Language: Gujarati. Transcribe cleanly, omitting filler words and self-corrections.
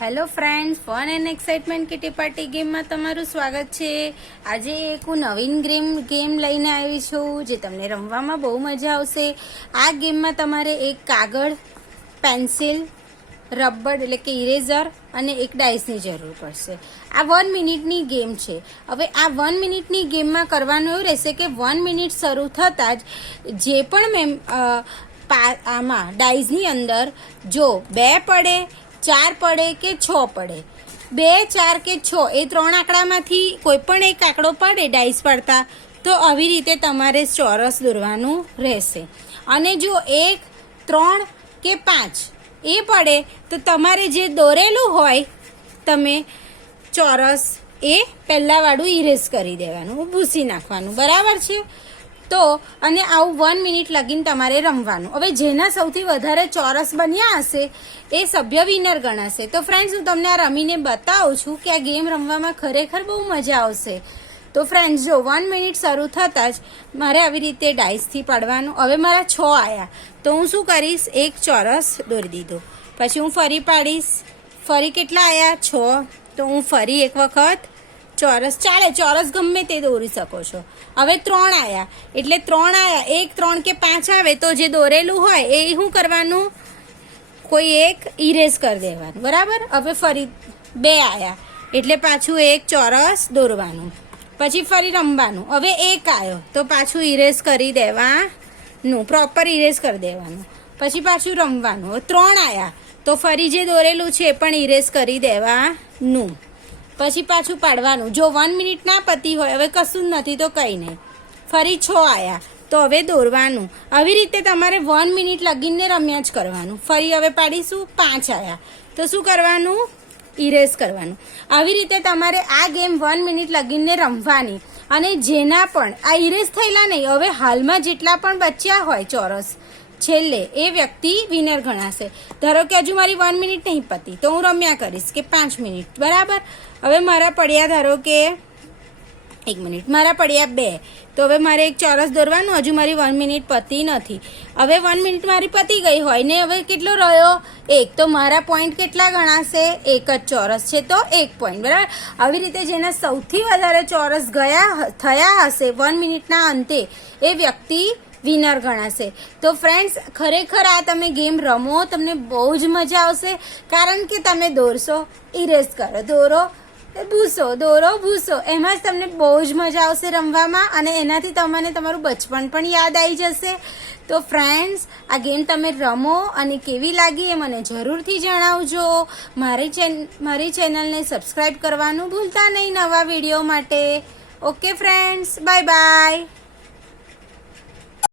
Hello friends, fun and excitement kitty party ગેમમાં તમારું સ્વાગત છે। આજે એક હું નવીન ગેમ લઈને આવી છું જે તમને રમવામાં બહુ મજા આવશે। આ ગેમમાં તમારે એક કાગળ, પેન્સિલ, રબર એટલે કે ઇરેઝર અને એક ડાઇસની જરૂર પડશે। આ 1 મિનિટની ગેમ છે। હવે આ 1 મિનિટની ગેમમાં કરવાનું એવું રહેશે કે 1 મિનિટ શરૂ થતાં જ જે પણ આમાં ડાઇસની અંદર જો 2 પડે, 4 પડે કે 6 પડે, 2, 4 કે 6 એ 3 આંકડામાંથી કોઈ પણ એક આંકડો પડે ડાઇસ પડતા તો આવી રીતે તમારે ચોરસ દોરવાનું રહેશે। અને જો 1, 3 કે 5 એ પડે તો તમારે જે દોરેલું હોય તમે ચોરસ એ પહેલાં વાળું ઇરેઝ કરી દેવાનું, ભૂસી નાખવાનું, બરાબર છે। તો અને આવું 1 મિનિટ લગીને તમારે રમવાનું। હવે જેના સૌથી વધારે ચોરસ બન્યા હશે એ સભ્ય વિનર ગણાશે। તો ફ્રેન્ડ્સ, હું તમને આ રમીને બતાવું છું કે આ ગેમ રમવામાં ખરેખર બહુ મજા આવશે। તો ફ્રેન્ડ્સ, જો 1 મિનિટ શરૂ થતાં જ મારે આવી રીતે ડાઇસથી પાડવાનું। હવે મારા 6 આવ્યા તો હું શું કરીશ, એક ચોરસ દોરી દીધો, પછી હું ફરી પાડીશ, ફરી કેટલા આવ્યા 6 તો હું ફરી એક વખત ચોરસ, ચાલે ચોરસ ગમે તે દોરી શકો છો। હવે 3 આવ્યા એટલે 3 આવ્યા, 1, 3 કે 5 આવે તો જે દોરેલું હોય એ શું કરવાનું, કોઈ એક ઇરેઝ કરી દેવાનું, બરાબર। હવે ફરી 2 આવ્યા એટલે પાછું એક ચોરસ દોરવાનું, પછી ફરી રમવાનું। હવે 1 આવ્યો તો પાછું ઇરેઝ કરી દેવાનું, પ્રોપર ઇરેઝ કરી દેવાનું, પછી પાછું રમવાનું। 3 આવ્યા તો ફરી જે દોરેલું છે એ પણ ઇરેઝ કરી દેવાનું, પછી પાછું પાડવાનું। જો 1 મિનિટ ના પતી હોય, હવે કશું જ નથી તો કંઈ નહીં, ફરી 6 આવ્યા તો હવે દોરવાનું। આવી રીતે તમારે 1 મિનિટ લગીને રમ્યા જ કરવાનું। ફરી હવે પાડીશું, 5 આવ્યા તો શું કરવાનું, ઇરેઝ કરવાનું। આવી રીતે તમારે આ ગેમ 1 મિનિટ લગીને રમવાની। અને જેના પણ આ ઇરેઝ થયેલા નહીં, હવે હાલમાં જેટલા પણ બચ્યા હોય ચોરસ છેલ્લે એ વ્યક્તિ વિનર ગણાશે। ધારો કે હજુ મારી 1 મિનિટ નહીં પતી તો હું રમ્યા કરીશ કે 5 મિનિટ, બરાબર। હવે મારા પડ્યા ધારો કે 1 મિનિટ, મારા પડ્યા 2 તો હવે મારે એક ચોરસ દોરવાનું, હજુ મારી 1 મિનિટ પતી નથી। હવે 1 મિનિટ મારી પતી ગઈ હોય ને હવે કેટલો રહ્યો 1, તો મારા પોઈન્ટ કેટલા ગણાશે, એક જ ચોરસ છે તો 1 પોઈન્ટ, બરાબર। આવી રીતે જેના સૌથી વધારે ચોરસ થયા હશે 1 મિનિટના અંતે એ વ્યક્તિ વિનર ગણાશે। તો ફ્રેન્ડ્સ, ખરેખર આ તમે ગેમ રમો, તમને બહુ જ મજા આવશે, કારણ કે તમે દોરશો, ઇરેઝ કરો, દોરો, ભૂસો, દોરો, ભૂસો, એમાં જ તમને બહુ જ મજા આવશે રમવામાં અને એનાથી તમને તમારું બચપણ પણ યાદ આવી જશે। તો ફ્રેન્ડ્સ, આ ગેમ તમે રમો અને કેવી લાગી એ મને જરૂરથી જણાવજો। મારી ચેનલને સબસ્ક્રાઈબ કરવાનું ભૂલતા નહીં નવા વિડીયો માટે। Okay friends, bye bye.